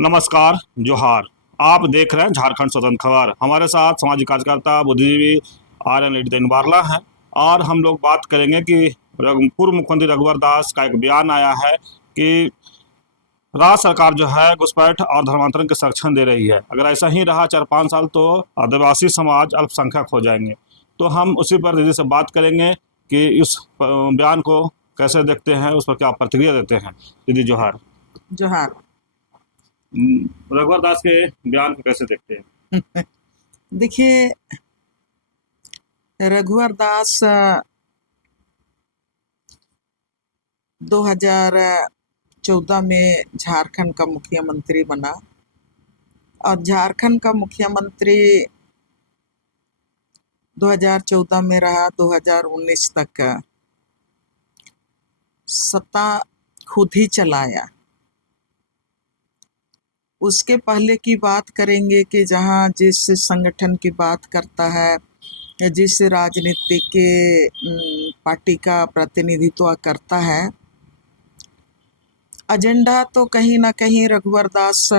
नमस्कार, जोहार। आप देख रहे हैं झारखंड स्वतंत्र खबर। हमारे साथ सामाजिक कार्यकर्ता बुद्धिजीवी आर्यन रेड्डी तेनवारला हैं और हम लोग बात करेंगे कि पूर्व मुख्यमंत्री रघुवर दास का एक बयान आया है कि राज्य सरकार जो है घुसपैठ और धर्मांतरण के संरक्षण दे रही है। अगर ऐसा ही रहा 4-5 साल तो आदिवासी समाज अल्पसंख्यक हो जाएंगे। तो हम उसी पर दीदी से बात करेंगे कि इस बयान को कैसे देखते हैं, उस पर क्या प्रतिक्रिया देते हैं। दीदी जोहार। जोहार। रघुवर दास के बयान को कैसे देखते हैं? देखिए, रघुवर दास 2014 में झारखंड का मुख्यमंत्री बना और झारखंड का मुख्यमंत्री 2014 में रहा 2019 तक सत्ता खुद ही चलाया। उसके पहले की बात करेंगे कि जहाँ जिस संगठन की बात करता है, जिस राजनीति के पार्टी का प्रतिनिधित्व करता है, एजेंडा तो कहीं ना कहीं रघुवर दास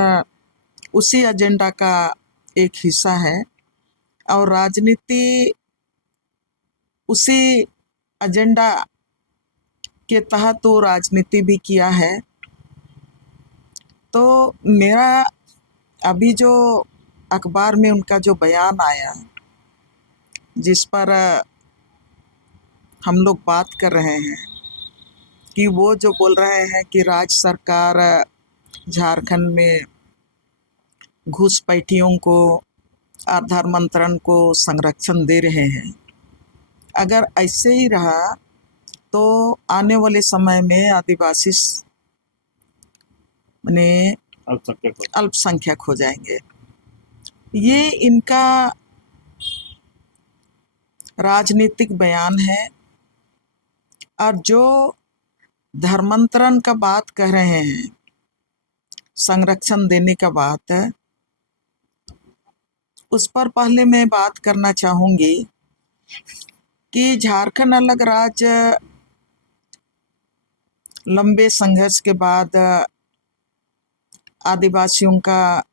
उसी एजेंडा का एक हिस्सा है और राजनीति उसी एजेंडा के तहत वो राजनीति भी किया है। तो मेरा अभी जो अखबार में उनका जो बयान आया, जिस पर हम लोग बात कर रहे हैं कि वो जो बोल रहे हैं कि राज्य सरकार झारखंड में घुसपैठियों को और धर्मांतरण को संरक्षण दे रहे हैं। अगर ऐसे ही रहा तो आने वाले समय में आदिवासी माने अल्पसंख्यक हो जाएंगे। ये इनका राजनीतिक बयान है और जो धर्मांतरण का बात कर रहे हैं, संरक्षण देने का बात है, उस पर पहले मैं बात करना चाहूँगी कि झारखंड अलग राज्य लंबे संघर्ष के बाद आदिवासियों का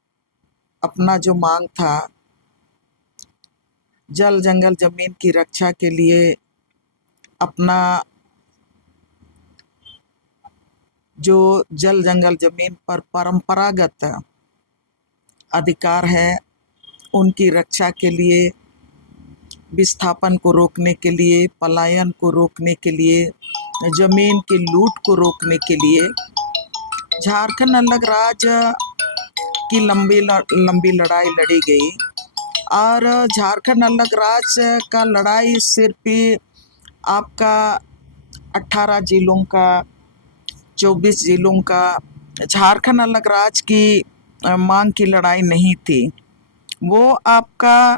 अपना जो मांग था, जल जंगल जमीन की रक्षा के लिए अपना जो जल जंगल जमीन पर परंपरागत अधिकार है, उनकी रक्षा के लिए, विस्थापन को रोकने के लिए, पलायन को रोकने के लिए, जमीन की लूट को रोकने के लिए झारखंड अलग राज्य की लंबी लड़ाई लड़ी गई। और झारखंड अलग राज्य का लड़ाई सिर्फ आपका 18 जिलों का, 24 जिलों का झारखंड अलग राज्य की मांग की लड़ाई नहीं थी। वो आपका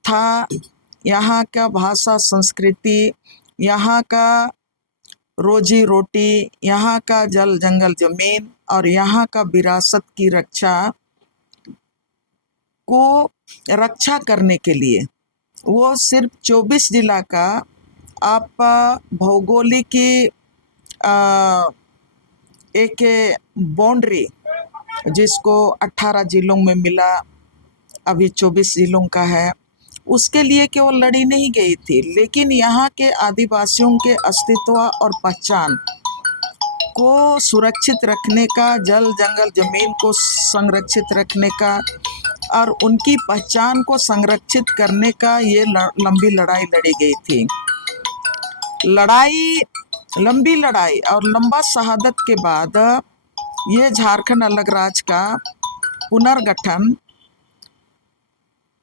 था यहाँ का भाषा संस्कृति, यहाँ का रोजी रोटी, यहाँ का जल जंगल जमीन और यहाँ का विरासत की रक्षा करने के लिए वो सिर्फ 24 जिला का आप भौगोलिक एक बाउंड्री, जिसको 18 जिलों में मिला, अभी 24 जिलों का है, उसके लिए केवल लड़ी नहीं गई थी, लेकिन यहाँ के आदिवासियों के अस्तित्व और पहचान को सुरक्षित रखने का, जल जंगल जमीन को संरक्षित रखने का और उनकी पहचान को संरक्षित करने का ये लंबी लड़ाई लड़ी गई थी। लंबी लड़ाई और लंबा शहादत के बाद ये झारखंड अलग राज्य का पुनर्गठन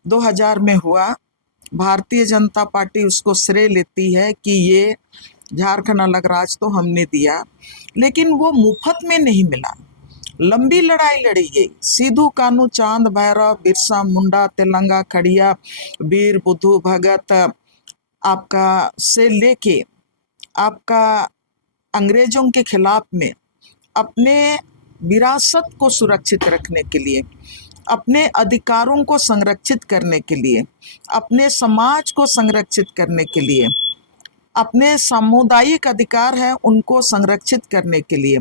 2000 में हुआ। भारतीय जनता पार्टी उसको श्रेय लेती है कि ये झारखंड अलग राज्य तो हमने दिया, लेकिन वो मुफ्त में नहीं मिला। लंबी लड़ाई लड़ी गई। सिद्धू कान्हू, चांद भैरव, बिरसा मुंडा, तेलंगा खड़िया, वीर बुद्धू भगत आपका से लेके आपका अंग्रेजों के खिलाफ में अपने विरासत को सुरक्षित रखने के लिए, अपने अधिकारों को संरक्षित करने के लिए, अपने समाज को संरक्षित करने के लिए, अपने सामुदायिक अधिकार है उनको संरक्षित करने के लिए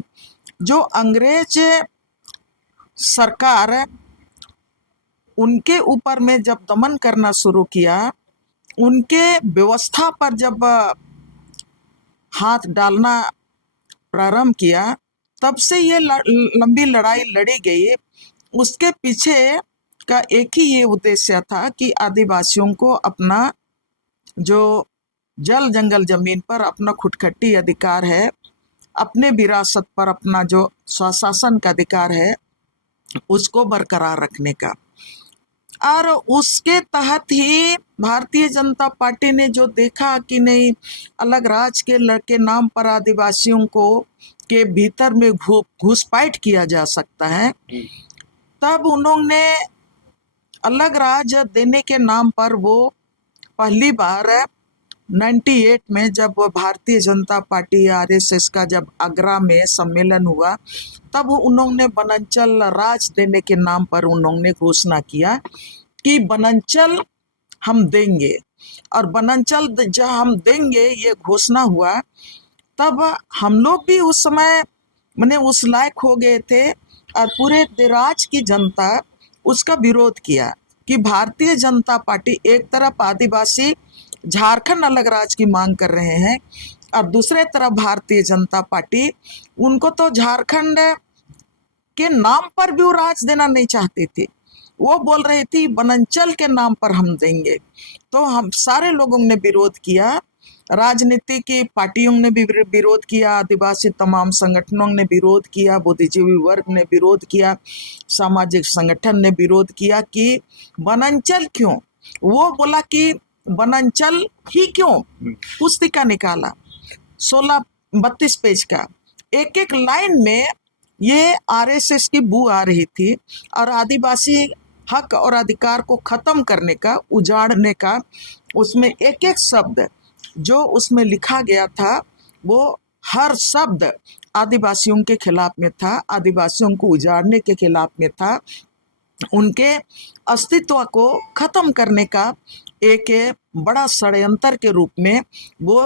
जो अंग्रेज सरकार उनके ऊपर में जब दमन करना शुरू किया, उनके व्यवस्था पर जब हाथ डालना प्रारंभ किया, तब से ये लंबी लड़ाई लड़ी गई। उसके पीछे का एक ही ये उद्देश्य था कि आदिवासियों को अपना जो जल जंगल जमीन पर अपना खुदकट्टी अधिकार है, अपने विरासत पर अपना जो स्वशासन का अधिकार है, उसको बरकरार रखने का। और उसके तहत ही भारतीय जनता पार्टी ने जो देखा कि नहीं, अलग राज्य के लड़के नाम पर आदिवासियों को के भीतर में घुसपैठ किया जा सकता है, तब उन्होंने अलग राज्य देने के नाम पर वो पहली बार 98 में जब भारतीय जनता पार्टी आरएसएस का जब आगरा में सम्मेलन हुआ, तब उन्होंने वनांचल राज देने के नाम पर उन्होंने घोषणा किया कि वनांचल हम देंगे। और वनांचल जब हम देंगे ये घोषणा हुआ, तब हम लोग भी उस समय मैंने उस लायक हो गए थे, और पूरे राज्य की जनता उसका विरोध किया कि भारतीय जनता पार्टी एक तरफ आदिवासी झारखंड अलग राज्य की मांग कर रहे हैं, और दूसरे तरफ भारतीय जनता पार्टी उनको तो झारखंड के नाम पर भी वो राज देना नहीं चाहती थी। वो बोल रही थी वनांचल के नाम पर हम देंगे। तो हम सारे लोगों ने विरोध किया, राजनीति की पार्टियों ने भी विरोध किया, आदिवासी तमाम संगठनों ने विरोध किया, बुद्धिजीवी वर्ग ने विरोध किया, सामाजिक संगठन ने विरोध किया कि वनांचल क्यों। वो बोला कि वनांचल ही क्यों। पुस्तिका निकाला 32 पेज का, एक एक लाइन में ये आरएसएस की बू आ रही थी, और आदिवासी हक और अधिकार को खत्म करने का, उजाड़ने का, उसमें एक एक शब्द जो उसमें लिखा गया था, वो हर शब्द आदिवासियों के खिलाफ में था, आदिवासियों को उजाड़ने के खिलाफ में था, उनके अस्तित्व को खत्म करने का एक बड़ा षड्यंत्र के रूप में वो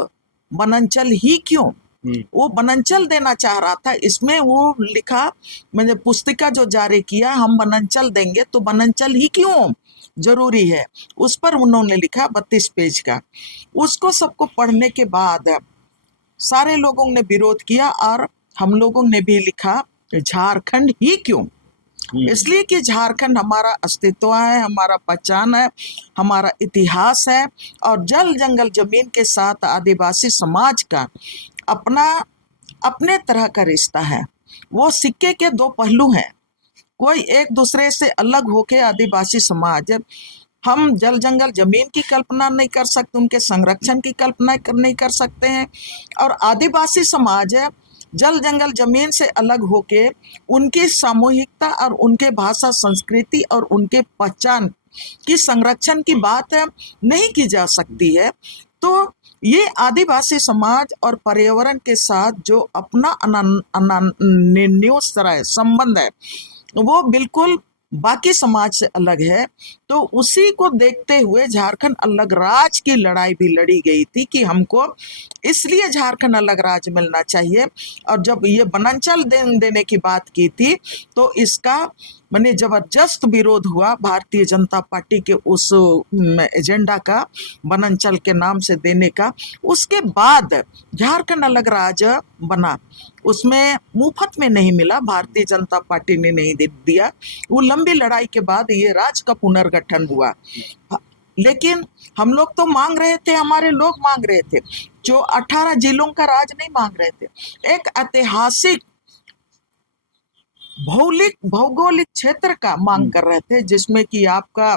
वनांचल ही क्यों, वो वनांचल देना चाह रहा था। इसमें वो लिखा, मैंने पुस्तिका जो जारी किया, हम वनांचल देंगे तो वनांचल ही क्यों जरूरी है, उस पर उन्होंने लिखा 32 पेज का। उसको सबको पढ़ने के बाद सारे लोगों ने विरोध किया, और हम लोगों ने भी लिखा झारखंड ही क्यों। इसलिए कि झारखंड हमारा अस्तित्व है, हमारा पहचान है, हमारा इतिहास है, और जल जंगल जमीन के साथ आदिवासी समाज का अपना अपने तरह का रिश्ता है। वो सिक्के के दो पहलू हैं, कोई एक दूसरे से अलग होके आदिवासी समाज, हम जल जंगल जमीन की कल्पना नहीं कर सकते, उनके संरक्षण की कल्पना नहीं कर सकते हैं, और आदिवासी समाज जल जंगल जमीन से अलग होके उनकी सामूहिकता और उनके भाषा संस्कृति और उनके पहचान की संरक्षण की बात नहीं की जा सकती है। तो ये आदिवासी समाज और पर्यावरण के साथ जो अपना तरह संबंध है, वो बिल्कुल बाकी समाज से अलग है। तो उसी को देखते हुए झारखंड अलग राज्य की लड़ाई भी लड़ी गई थी कि हमको इसलिए झारखंड अलग राज्य मिलना चाहिए। और जब ये वनांचल देने की बात की थी, तो इसका मैंने जबरदस्त विरोध हुआ भारतीय जनता पार्टी के उस एजेंडा का, वनांचल के नाम से देने का। उसके बाद झारखंड अलग राज्य बना, उसमें मुफ्त में नहीं मिला, भारतीय जनता पार्टी ने नहीं दिया। वो लंबी लड़ाई के बाद ये राज्य का पुनर्गठन हुआ। लेकिन हम लोग तो मांग रहे थे, हमारे लोग मांग रहे थे, जो 18 जिलों का राज नहीं मांग रहे थे, एक ऐतिहासिक भौगोलिक क्षेत्र का मांग कर रहे थे, जिसमें कि आपका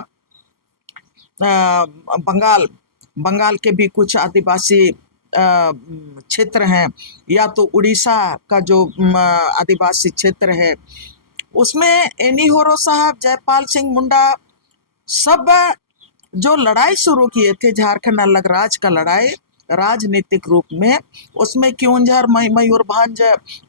बंगाल के भी कुछ आदिवासी क्षेत्र हैं, या तो उड़ीसा का जो आदिवासी क्षेत्र है, उसमें एनी होरो साहब, जयपाल सिंह मुंडा सब जो लड़ाई शुरू किए थे झारखंड अलग राज्य का लड़ाई, राजनीतिक रूप में, उसमें क्योंझर मयूरभंज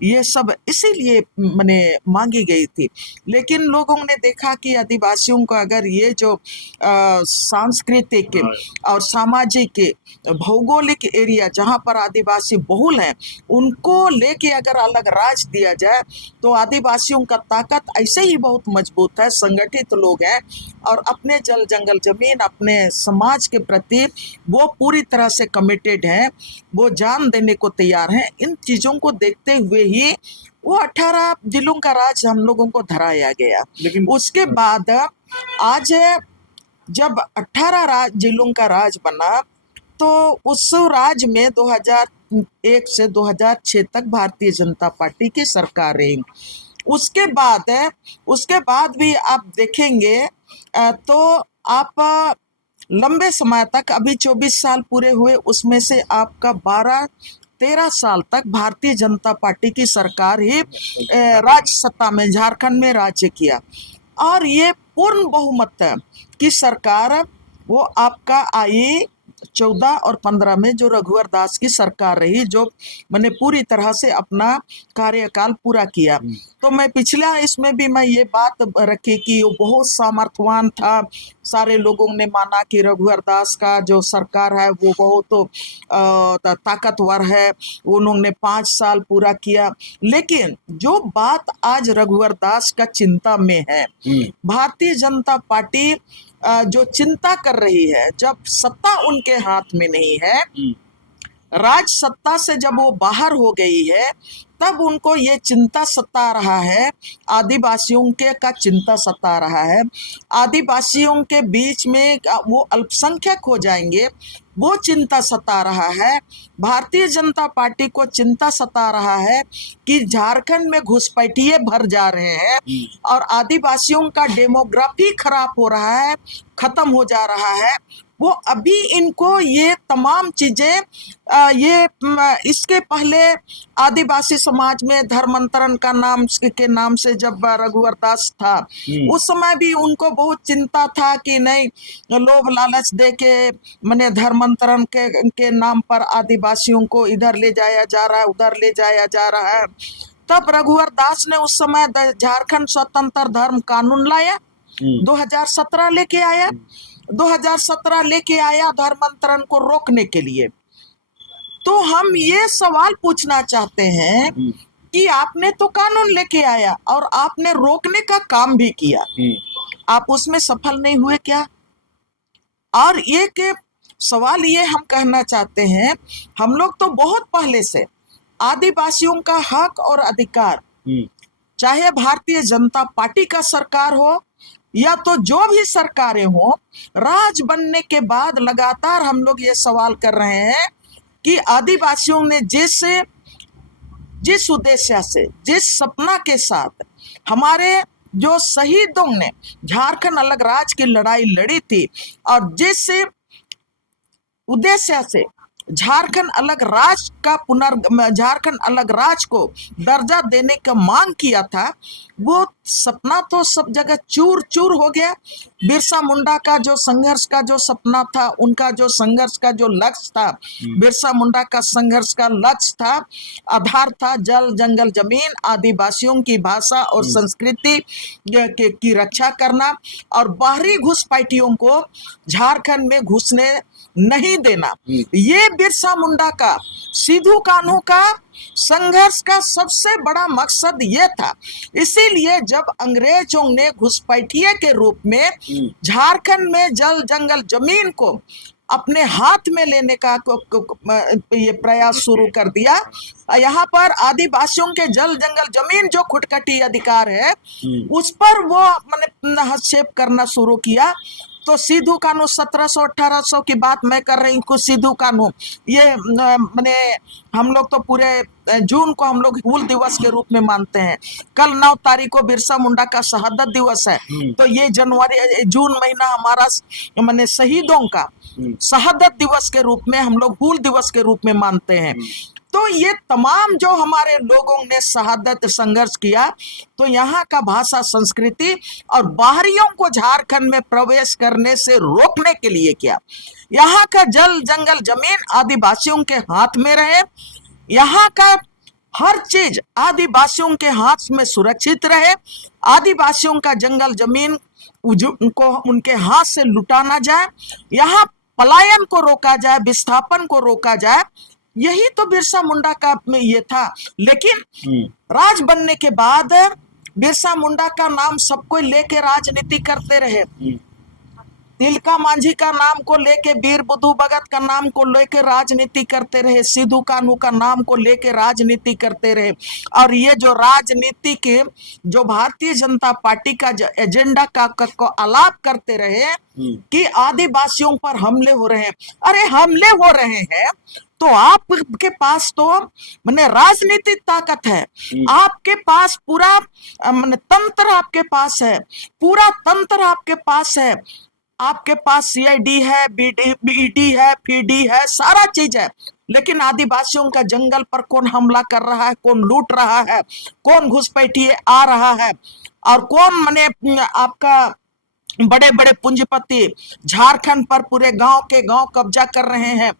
ये सब इसीलिए मैंने मांगी गई थी। लेकिन लोगों ने देखा कि आदिवासियों को अगर ये जो सांस्कृतिक और सामाजिक भौगोलिक एरिया जहाँ पर आदिवासी बहुल हैं उनको लेके अगर अलग राज दिया जाए तो आदिवासियों का ताकत ऐसे ही बहुत मजबूत है, संगठित लोग हैं और अपने जल जंगल जमीन अपने समाज के प्रति वो पूरी तरह से कमिटेड हैं, वो जान देने को तैयार हैं। इन चीज़ों को देखते हुए ही वो 18 जिलों का राज हम लोगों को धराया गया। लेकिन उसके बाद आज जब 18 जिलों का राज बना तो उस राज में 2001 से 2006 तक भारतीय जनता पार्टी की सरकार रही। उसके बाद भी आप देखेंगे तो आप लंबे समय तक, अभी 24 साल पूरे हुए, उसमें से आपका 12-13 साल तक भारतीय जनता पार्टी की सरकार ही राज्य सत्ता में झारखंड में राज्य किया और ये पूर्ण बहुमत की सरकार वो आपका आई 14 और 15 में जो रघुवर दास की सरकार रही, जो मैंने पूरी तरह से अपना कार्यकाल पूरा किया। तो मैं पिछला इसमें भी मैं ये बात रखी कि वो बहुत सामर्थ्यवान था, सारे लोगों ने माना कि रघुवर दास का जो सरकार है वो बहुत ताकतवर है, उन्होंने 5 साल पूरा किया। लेकिन जो बात आज रघुवर दास का चिंता में है, भारतीय जनता पार्टी जो चिंता कर रही है, जब सत्ता उनके हाथ में नहीं है, राज सत्ता से जब वो बाहर हो गई है, तब उनको ये चिंता सता रहा है, आदिवासियों के का चिंता सता रहा है। आदिवासियों के बीच में वो अल्पसंख्यक हो जाएंगे, वो चिंता सता रहा है। भारतीय जनता पार्टी को चिंता सता रहा है कि झारखंड में घुसपैठिए भर जा रहे हैं और आदिवासियों का डेमोग्राफी खराब हो रहा है, खत्म हो जा रहा है। वो अभी इनको ये तमाम चीज़ें इसके पहले आदिवासी समाज में धर्मांतरण का नाम से जब रघुवर दास था, उस समय भी उनको बहुत चिंता था कि नहीं, लोभ लालच दे के मैंने धर्मांतरण के नाम पर आदिवासियों को इधर ले जाया जा रहा है, उधर ले जाया जा रहा है। तब रघुवर दास ने उस समय झारखंड स्वतंत्र धर्म कानून लाया, 2017 लेके आया, 2017 लेके आया धर्मांतरण को रोकने के लिए। तो हम ये सवाल पूछना चाहते हैं कि आपने तो कानून लेके आया और आपने रोकने का काम भी किया, आप उसमें सफल नहीं हुए क्या? और ये के सवाल ये हम कहना चाहते हैं, हम लोग तो बहुत पहले से आदिवासियों का हक और अधिकार, चाहे भारतीय जनता पार्टी का सरकार हो या तो जो भी सरकारें हो, राज बनने के बाद लगातार हम लोग ये सवाल कर रहे हैं कि आदिवासियों ने जिस उद्देश्य से, जिस सपना के साथ हमारे जो शहीदों ने झारखंड अलग राज की लड़ाई लड़ी थी और जिस उद्देश्य से झारखंड अलग राज को दर्जा देने का मांग किया था, वो सपना तो सब जगह चूर चूर हो गया। बिरसा मुंडा का जो संघर्ष का जो सपना था, उनका जो संघर्ष का जो लक्ष्य था, बिरसा मुंडा का संघर्ष का लक्ष्य था, आधार था जल जंगल जमीन, आदिवासियों की भाषा और संस्कृति की रक्षा करना और बाहरी घुसपैठियों को झारखंड में घुसने नहीं देना। ये बिरसा मुंडा का, सिद्धू कान्हू का संघर्ष का सबसे बड़ा मकसद ये था। इसीलिए जब अंग्रेजों ने घुसपैठिए के रूप में झारखंड में जल जंगल जमीन को अपने हाथ में लेने का ये प्रयास शुरू कर दिया, यहाँ पर आदिवासियों के जल जंगल जमीन जो खुटखटी अधिकार है उस पर वो मैंने हस्तक्षेप करना शुरू किया। तो सिद्धू कान्हू 1700-1800 की बात मैं कर रही हूँ। सिद्धू कान्हू ये मैंने हम लोग तो पूरे जून को हम लोग हूल दिवस के रूप में मानते हैं। कल 9 तारीख को बिरसा मुंडा का शहादत दिवस है, तो ये जून महीना हमारा मैंने शहीदों का शहादत दिवस के रूप में हम लोग हूल दिवस के रूप में मानते हैं। तो ये तमाम जो हमारे लोगों ने शहादत संघर्ष किया, तो यहाँ का भाषा संस्कृति और बाहरियों को झारखंड में प्रवेश करने से रोकने के लिए किया। यहाँ का जल जंगल जमीन आदिवासियों के हाथ में रहे, यहाँ का हर चीज आदिवासियों के हाथ में सुरक्षित रहे, आदिवासियों का जंगल जमीन उनको उनके हाथ से लुटा ना जाए, यहाँ पलायन को रोका जाए, विस्थापन को रोका जाए। यही तो बिरसा मुंडा का ये था। लेकिन राज बनने के बाद बिरसा मुंडा का नाम सबको लेके राजनीति करते रहे। तिलका मांझी का नाम को लेके, वीर बुद्धू भगत का नाम को लेके राजनीति करते रहे, सिद्धू कान्हू का नाम को लेके राजनीति करते रहे। और ये जो राजनीति के जो भारतीय जनता पार्टी का जो एजेंडा को आलाप करते रहे कि आदिवासियों पर हमले हो रहे हैं। अरे हमले हो रहे हैं तो आपके पास तो माने राजनीतिक ताकत है, आपके पास पूरा माने तंत्र आपके पास है, पूरा तंत्र आपके पास है, आपके पास सीआईडी है, बीडी है, पीडी है, सारा चीज है। लेकिन आदिवासियों का जंगल पर कौन हमला कर रहा है, कौन लूट रहा है, कौन घुसपैठिए आ रहा है, और कौन माने आपका बड़े बड़े पूंजीपति झारखंड पर पूरे गांव के गांव कब्जा कर रहे हैं।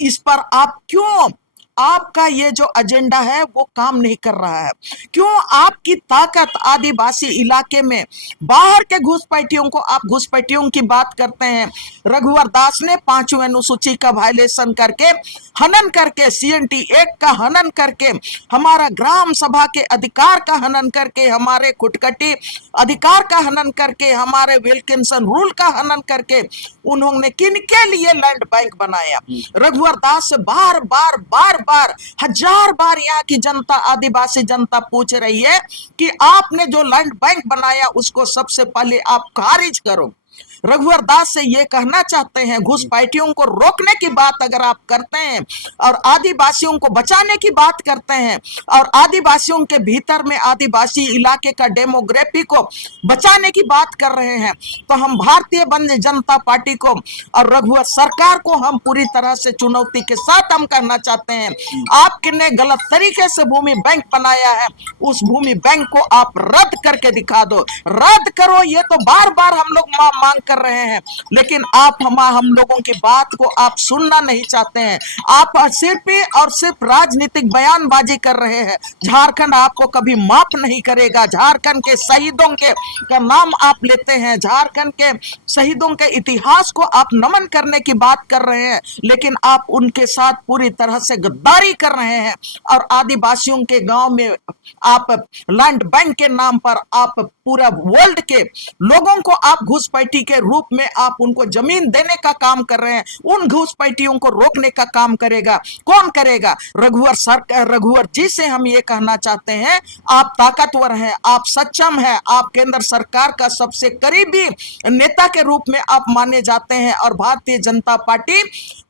इस पर आप क्यों, आपका ये जो एजेंडा है वो काम नहीं कर रहा है? क्यों आपकी ताकत आदिवासी इलाके में बाहर के घुसपैठियों को, आप घुसपैठियों की बात करते हैं। रघुवर दास ने 5वीं अनुसूची का वायलेशन करके, हनन करके, सीएनटी एक्ट का हनन करके, हमारा ग्राम सभा के अधिकार का हनन करके, हमारे खुटकटी अधिकार का हनन करके, हमारे विल्किंसन रूल का हनन करके उन्होंने किनके लिए लैंड बैंक बनाया? रघुवर दास से बार बार बार बार 1000 बार यहाँ की जनता, आदिवासी जनता पूछ रही है कि आपने जो लैंड बैंक बनाया उसको सबसे पहले आप खारिज करो। रघुवर दास से ये कहना चाहते हैं, घुसपैठियों को रोकने की बात अगर आप करते हैं और आदिवासियों को बचाने की बात करते हैं और आदिवासियों के भीतर में आदिवासी इलाके का डेमोग्राफी को बचाने की बात कर रहे हैं, तो हम भारतीय जनता पार्टी को और रघुवर सरकार को हम पूरी तरह से चुनौती के साथ हम कहना चाहते हैं, आपने गलत तरीके से भूमि बैंक बनाया है, उस भूमि बैंक को आप रद्द करके दिखा दो, रद्द करो। ये तो बार बार हम लोग मांग कर रहे हैं, लेकिन आप हम लोगों की बात को आप सुनना नहीं चाहते हैं। आप सिर्फ और सिर्फ राजनीतिक बयानबाजी कर रहे हैं। झारखंड आपको कभी माफ नहीं करेगा। झारखंड के शहीदों के का नाम आप लेते हैं, झारखंड के शहीदों के इतिहास को आप नमन करने की बात कर रहे हैं, लेकिन आप उनके साथ पूरी तरह से गद्दारी कर रहे हैं और आदिवासियों के गांव में आप लैंड बैंक के नाम पर आप पूरा वर्ल्ड के लोगों को आप घुसपैठी के रूप में आप उनको जमीन देने का काम कर रहे हैं। उन घुसपैठियों को रोकने का काम करेगा कौन? करेगा रघुवर जी से हम ये कहना चाहते हैं, आप ताकतवर हैं, आप सक्षम हैं, आप केंद्र सरकार का सबसे करीबी नेता के रूप में आप माने जाते हैं और भारतीय जनता पार्टी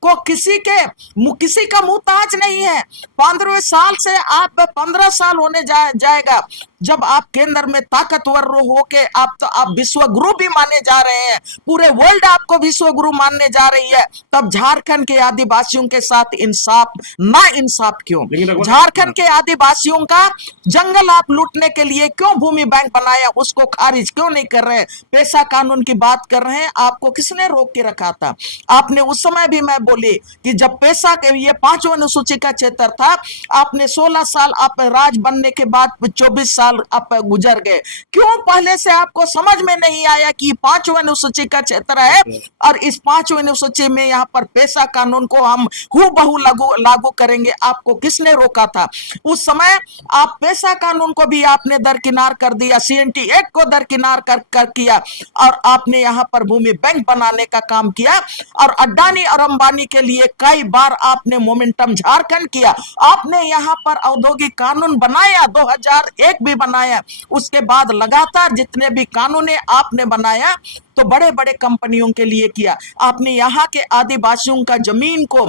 को किसी का मुहताज नहीं है। 15वें साल से आप 15 साल होने जाएगा जब आप केंद्र में ताकतवर होके आप विश्वगुरु भी माने जा रहे हैं, पूरे वर्ल्ड आपको विश्वगुरु मानने जा रही है, तब झारखंड के आदिवासियों के साथ इंसाफ ना इंसाफ क्यों? झारखंड के आदिवासियों का जंगल आप लूटने के लिए क्यों भूमि बैंक बनाया, उसको खारिज क्यों नहीं कर रहे? पेशा कानून की बात कर रहे हैं, आपको किसने रोक के रखा था? आपने उस समय भी मैं बोली कि जब पेशा के ये 5वीं अनुसूची का क्षेत्र था, आपने 16 साल आप राज बनने के बाद 24 साल आप गुजर गए। क्यों पहले से आपको समझ में नहीं आया कि 5वीं अनुसूची का क्षेत्र है और इस 5वीं अनुसूची में यहाँ पर पेशा कानून को हम हूबहू लागू करेंगे? आपको किसने रोका था? उस समय आप पेशा कानून को भी आपने दरकिनार कर दिया, सीएनटी एक्ट को दरकिनार कर किया और आपने यहाँ पर भूमि बैंक बनाने का काम किया और अडानी और अंबानी के लिए कई बार आपने मोमेंटम झारखंड किया। आपने यहाँ पर औद्योगिक कानून बनाया, 2001 भी बनाया, उसके बाद लगातार जितने भी कानून आपने बनाया तो बड़े बड़े कंपनियों के लिए किया। आपने यहाँ के आदिवासियों का जमीन को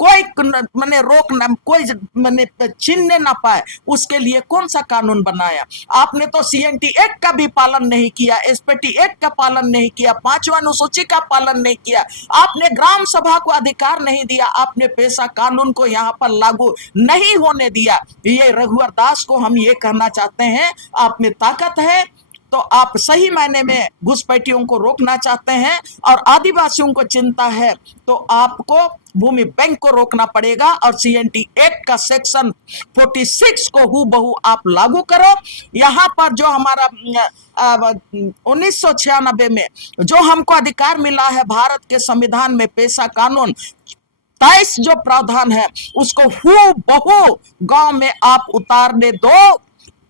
कोई मैंने रोक ना, कोई मैंने छीनने ना पाए, उसके लिए कौन सा कानून बनाया? आपने तो CNT एक्ट का भी पालन नहीं किया, SPT एक्ट का पालन नहीं किया, 5वां अनुसूची का पालन नहीं किया, आपने ग्राम सभा को अधिकार नहीं दिया, आपने पेशा कानून को यहाँ पर लागू नहीं होने दिया। ये रघुवर दास को हम ये कहना चाहते हैं, आप में ताकत है तो आप सही मायने में घुसपैठियों को रोकना चाहते हैं, और आदिवासियों को चिंता है तो आपको भूमि बैंक को रोकना पड़ेगा, और CNT एक्ट का सेक्शन 46 को हूबहू आप लागू करो। यहाँ पर जो हमारा 1996 में जो हमको अधिकार मिला है भारत के संविधान में, पेशा कानून 23 जो प्रावधान है, उसको हूबहू गांव में आप उतारने दो,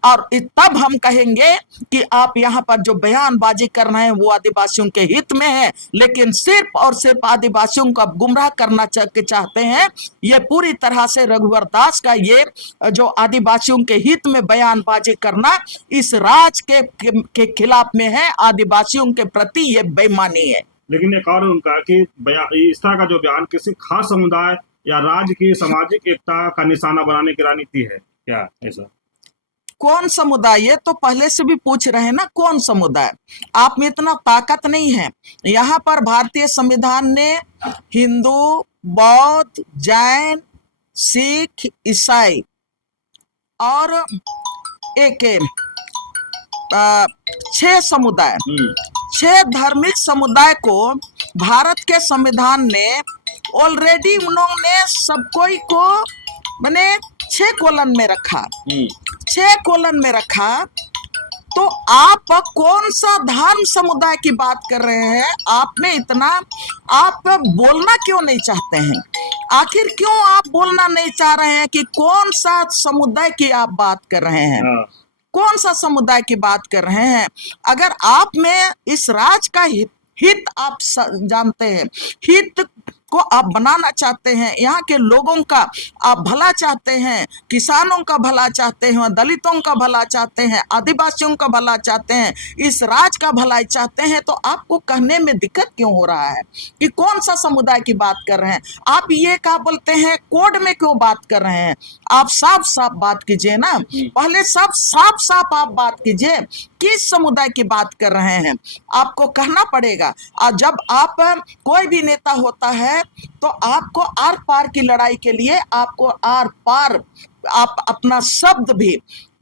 और तब हम कहेंगे कि आप यहाँ पर जो बयानबाजी कर रहे हैं वो आदिवासियों के हित में है, लेकिन सिर्फ और सिर्फ आदिवासियों को आप गुमराह करना चाहते हैं। ये पूरी तरह से रघुवर दास का ये जो आदिवासियों के हित में बयानबाजी करना इस राज के खिलाफ में है, आदिवासियों के प्रति ये बेईमानी है। लेकिन एक और उनका कि इस तरह का जो बयान किसी खास समुदाय या राज्य की सामाजिक एकता का निशाना बनाने की रणनीति है क्या? ऐसा कौन समुदाय? ये तो पहले से भी पूछ रहे हैं ना, कौन समुदाय? आप में इतना ताकत नहीं है। यहाँ पर भारतीय संविधान ने हिंदू, बौद्ध, जैन, सिख, ईसाई और एक 6 समुदाय, 6 धार्मिक समुदाय को भारत के संविधान ने ऑलरेडी उन्होंने सब कोई को मैंने 6 कॉलन में रखा, 6 कॉलन में रखा। तो आप कौन सा धर्म समुदाय की बात कर रहे हैं? आप में इतना, आप बोलना क्यों नहीं चाहते हैं? आखिर क्यों आप बोलना नहीं चाह रहे हैं कि कौन सा समुदाय की आप बात कर रहे हैं? कौन सा समुदाय की बात कर रहे हैं? अगर आप में इस राज का हित आप जानते हैं, हित को आप बनाना चाहते हैं, यहाँ के लोगों का आप भला चाहते हैं, किसानों का भला चाहते हैं, दलितों का भला चाहते हैं, आदिवासियों का भला चाहते हैं, इस राज का भलाई चाहते हैं, तो आपको कहने में दिक्कत क्यों हो रहा है कि कौन सा समुदाय की बात कर रहे हैं? आप ये क्या बोलते हैं, कोड में क्यों बात कर रहे हैं? आप साफ साफ बात कीजिए ना, पहले सब साफ साफ आप बात कीजिए, किस समुदाय की बात कर रहे हैं आपको कहना पड़ेगा। और जब आप कोई भी नेता होता है तो आपको आर पार की लड़ाई के लिए आपको आर पार आप अपना शब्द भी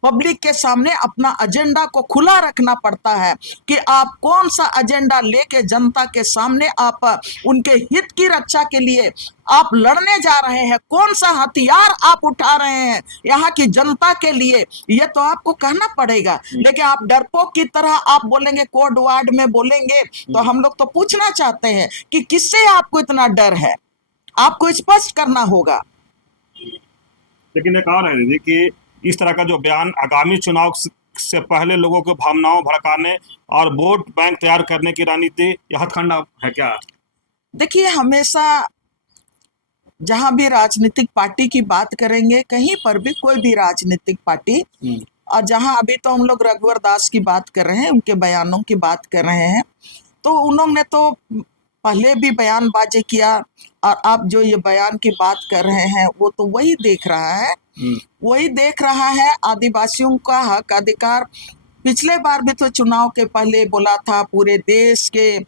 पब्लिक के सामने अपना एजेंडा को खुला रखना पड़ता है कि आप कौन सा एजेंडा लेके जनता के सामने आप उनके हित की रक्षा के लिए आप लड़ने जा रहे हैं, कौन सा हथियार आप उठा रहे हैं यहाँ की जनता के लिए, ये तो आपको कहना पड़ेगा। लेकिन आप डरपोक की तरह आप बोलेंगे, कोड वर्ड में बोलेंगे, तो हम लोग तो पूछना चाहते हैं कि किससे आपको इतना डर है? आपको स्पष्ट करना होगा। लेकिन एक और है दीदी कि इस तरह का जो बयान आगामी चुनाव से पहले लोगों को भावनाओं भड़काने और वोट बैंक तैयार करने की रणनीति यह हथकंडा है क्या? देखिए, हमेशा जहां भी राजनीतिक पार्टी की बात करेंगे, कहीं पर भी कोई भी राजनीतिक पार्टी, और जहां अभी तो हम लोग रघुवर दास की बात कर रहे हैं, उनके बयानों की बात कर रहे हैं, तो उन्होंने तो पहले भी बयानबाजी किया, और आप जो ये बयान की बात कर रहे हैं वो तो वही देख रहा है, वही देख रहा है। आदिवासियों का हक अधिकार पिछले बार भी तो चुनाव के पहले बोला था, पूरे देश के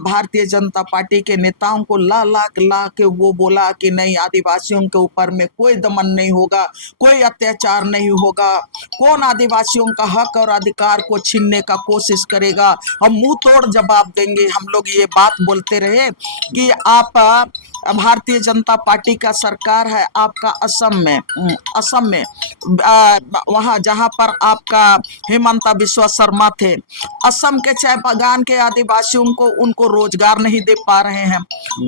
भारतीय जनता पार्टी के नेताओं को ला के वो बोला कि नहीं, आदिवासियों के ऊपर में कोई दमन नहीं होगा, कोई अत्याचार नहीं होगा, कौन आदिवासियों का हक और अधिकार को छीनने का कोशिश करेगा, हम मुंह तोड़ जवाब देंगे। हम लोग ये बात बोलते रहे कि आप भारतीय जनता पार्टी का सरकार है आपका असम में वहाँ जहाँ पर आपका हेमंत बिस्वा शर्मा थे, असम के चाय बागान के आदिवासियों को उनको रोजगार नहीं दे पा रहे हैं,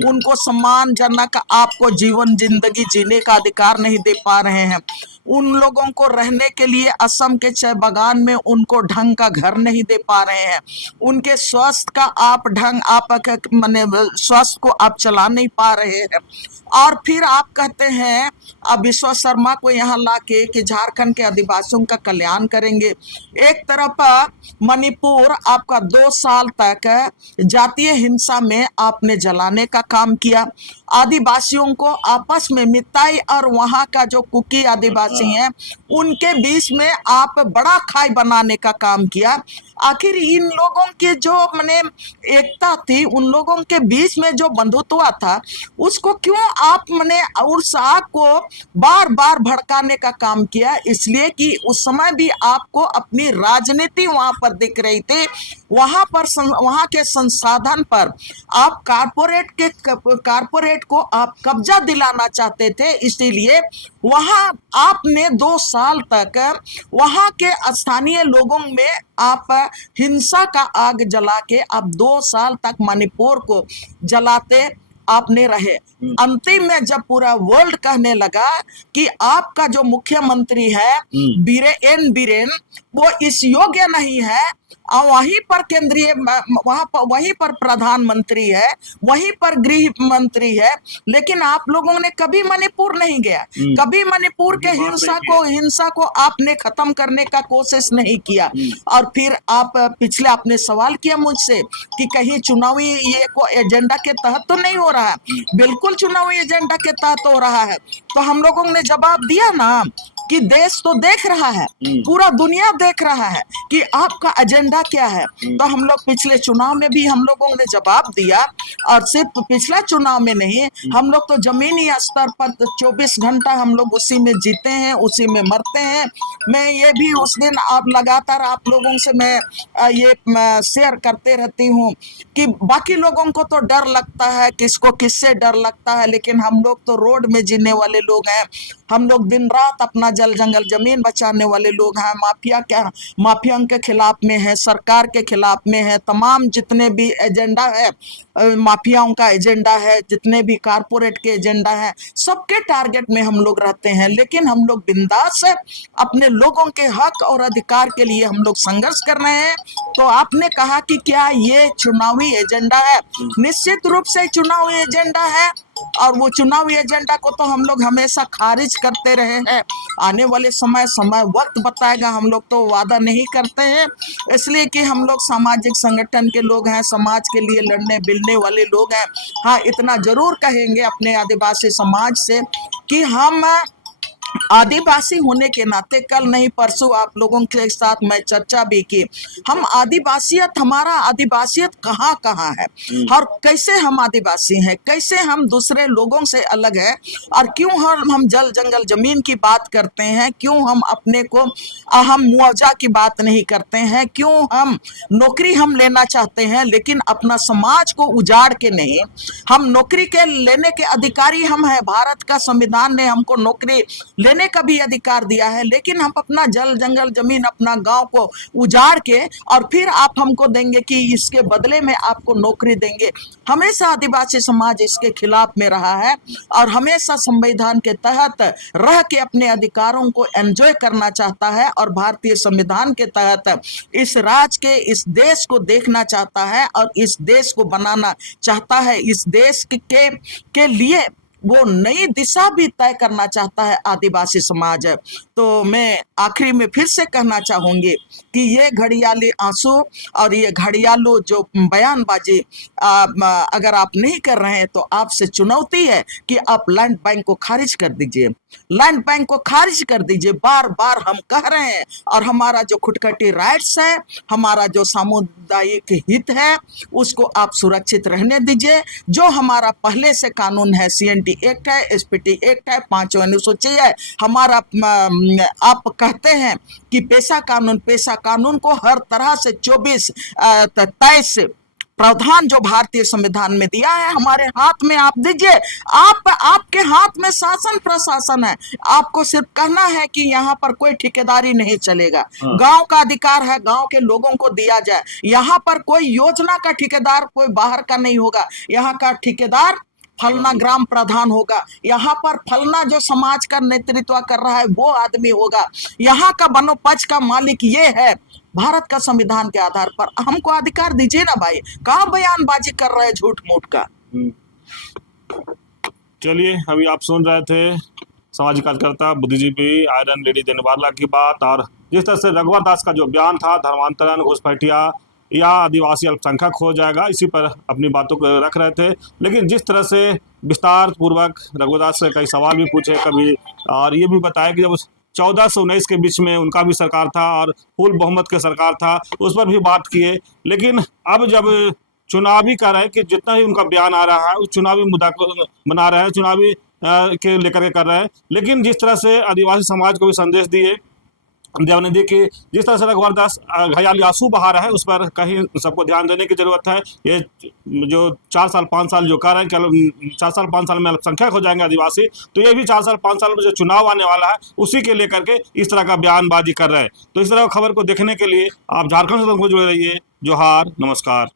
उनको सम्मानजनक आपको जीवन जिंदगी जीने का अधिकार नहीं दे पा रहे हैं, उन लोगों को रहने के लिए असम के चाय बागान में उनको ढंग का घर नहीं दे पा रहे हैं, उनके स्वास्थ्य का आप ढंग आप माने स्वास्थ्य को आप चला नहीं पा रहे हैं, और फिर आप कहते हैं अब विश्व शर्मा को यहाँ लाके कि झारखंड के आदिवासियों का कल्याण करेंगे। एक तरफ मणिपुर आपका 2 साल तक जातीय हिंसा में आपने जलाने का काम किया, आदिवासियों को आपस में मिताई और वहाँ का जो कुकी आदिवासी हैं उनके बीच में आप बड़ा खाई बनाने का काम किया। आखिर इन लोगों के जो माने एकता थी, उन लोगों के बीच में जो बंधुत्व था, उसको क्यों आप माने उस आग को बार बार भड़काने का काम किया? इसलिए कि उस समय भी आपको अपनी राजनीति वहां पर दिख रही थी, वहां के संसाधन पर आप कारपोरेट को आप कब्जा दिलाना चाहते थे। इसीलिए वहां आपने 2 साल तक वहां के स्थानीय लोगों में आप हिंसा का आग जला के आप 2 साल तक मणिपुर को जलाते आपने रहे। अंतिम में जब पूरा वर्ल्ड कहने लगा कि आपका जो मुख्यमंत्री है बीरेन वो इस योग्य नहीं है, और वहीं पर केंद्रीय वहीं पर प्रधानमंत्री है, वहीं पर गृह मंत्री है, लेकिन आप लोगों ने कभी मणिपुर नहीं गया, कभी मणिपुर के हिंसा को आपने खत्म करने का कोशिश नहीं किया। और फिर आप पिछले आपने सवाल किया मुझसे कि कहीं चुनावी ये को एजेंडा के तहत तो नहीं हो रहा है। बिल्कुल चुनावी एजेंडा के तहत हो रहा है। तो हम लोगों ने जवाब दिया ना कि देश तो देख रहा है, पूरा दुनिया देख रहा है कि आपका एजेंडा क्या है। तो हम लोग पिछले चुनाव में भी हम लोगों ने जवाब दिया, और सिर्फ पिछला चुनाव में नहीं, हम लोग तो जमीनी स्तर पर 24 घंटा हम लोग उसी में जीते हैं, उसी में मरते हैं। मैं ये भी उस दिन आप लगातार आप लोगों से मैं ये शेयर करते रहती हूँ कि बाकी लोगों को तो डर लगता है, किसको किससे डर लगता है, लेकिन हम लोग तो रोड में जीने वाले लोग हैं। हम लोग दिन रात अपना जल जंगल जमीन बचाने वाले लोग हैं। माफिया के खिलाफ में है, सरकार के खिलाफ में है, तमाम जितने भी एजेंडा है, माफियाओं का एजेंडा है, जितने भी कारपोरेट के एजेंडा है, सबके टारगेट में हम लोग रहते हैं। लेकिन हम लोग बिंदास है, अपने लोगों के हक और अधिकार के लिए हम लोग संघर्ष कर रहे हैं। तो आपने कहा कि क्या ये चुनावी एजेंडा है? निश्चित रूप से चुनावी एजेंडा है, और वो चुनावी एजेंडा को तो हम लोग हमेशा खारिज करते रहे हैं। आने वाले समय वक्त बताएगा, हम लोग तो वादा नहीं करते हैं, इसलिए कि हम लोग सामाजिक संगठन के लोग हैं, समाज के लिए लड़ने बिलने वाले लोग हैं। हाँ, इतना जरूर कहेंगे अपने आदिवासी समाज से कि हम आदिवासी होने के नाते, कल नहीं परसों आप लोगों के साथ मैं चर्चा भी की, हम आदिवासियत, हमारा आदिवासियत कहाँ कहाँ है और कैसे हम आदिवासी हैं, कैसे हम दूसरे लोगों से अलग है, और क्यों हम जल जंगल जमीन की बात करते हैं, क्यों हम अपने को हम मुआवजा की बात नहीं करते हैं, क्यों हम नौकरी हम लेना चाहते हैं लेकिन अपना समाज को उजाड़ के नहीं। हम नौकरी के लेने के अधिकारी हम हैं, भारत का संविधान ने हमको नौकरी लेने का भी अधिकार दिया है, लेकिन हम अपना जल जंगल जमीन, अपना गांव को उजाड़ के और फिर आप हमको देंगे कि इसके बदले में आपको नौकरी देंगे। हमेशा आदिवासी समाज इसके खिलाफ में रहा है और हमेशा संविधान के तहत रह के अपने अधिकारों को एंजॉय करना चाहता है, और भारतीय संविधान के तहत इस राज्य के, इस देश को देखना चाहता है और इस देश को बनाना चाहता है। इस देश के लिए वो नई दिशा भी तय करना चाहता है आदिवासी समाज। तो मैं आखिरी में फिर से कहना चाहूंगी कि ये घड़ियाली आंसू और ये घड़ियालू जो बयानबाजी अगर आप नहीं कर रहे हैं तो आपसे चुनौती है कि आप लैंड बैंक को खारिज कर दीजिए, लैंड बैंक को खारिज कर दीजिए। बार बार हम कह रहे हैं, और हमारा जो खुटखटी राइट्स है, हमारा जो सामुदायिक हित है, उसको आप सुरक्षित रहने दीजिए। जो हमारा पहले से कानून है, CNT एक्ट है, SPT एक्ट है, 5वीं अनुसूची है, हमारा आप कहते हैं कि पेशा कानून को हर तरह से 23 प्रावधान जो भारतीय संविधान में दिया है, हमारे हाथ में आप दीजिए। आपके हाथ में शासन प्रशासन है, आपको सिर्फ कहना है कि यहाँ पर कोई ठेकेदारी नहीं चलेगा। गांव का अधिकार है, गांव के लोगों को दिया जाए। यहाँ पर कोई योजना का ठेकेदार कोई बाहर का नहीं होगा, यहाँ का ठेकेदार फलना ग्राम प्रधान होगा, यहाँ पर फलना जो समाज का नेतृत्व कर रहा है वो आदमी होगा, यहाँ का वनोपज का मालिक ये है। भारत का संविधान के आधार पर हमको अधिकार दीजिए ना भाई, कहाँ बयानबाजी कर रहे हैं झूठ मूठ का। चलिए, अभी आप सुन रहे थे सामाजिक कार्यकर्ता बुद्धिजीवी आयरन लेडी देनवारला की बात, और जिस तरह से रघुवर दास का जो बयान था धर्मांतरण, घुसपैठिया या आदिवासी अल्पसंख्यक हो जाएगा, इसी पर अपनी बातों को रख रहे थे। लेकिन जिस तरह से विस्तार पूर्वक रघुदास से कई सवाल भी पूछे कभी, और ये भी बताया कि जब 14 से 19 के बीच में उनका भी सरकार था और फुल बहुमत के सरकार था, उस पर भी बात किए। लेकिन अब जब चुनावी कर रहे हैं कि जितना ही उनका बयान आ रहा है उस चुनावी मुद्दा को बना रहे हैं, चुनावी के लेकर के कर रहे हैं। लेकिन जिस तरह से आदिवासी समाज को भी संदेश दिए दयानिधि की, जिस तरह से रघुवर दास घयाली आंसू बहा रहा है, उस पर कहीं सबको ध्यान देने की जरूरत है। ये जो 4 साल 5 साल जो कह रहे हैं कि 4 साल 5 साल में अल्पसंख्यक हो जाएंगे आदिवासी, तो ये भी 4 साल 5 साल में जो चुनाव आने वाला है उसी के लेकर के इस तरह का बयानबाजी कर रहे हैं। तो इस तरह खबर को देखने के लिए आप झारखंड से जुड़े रहिए। जोहार, नमस्कार।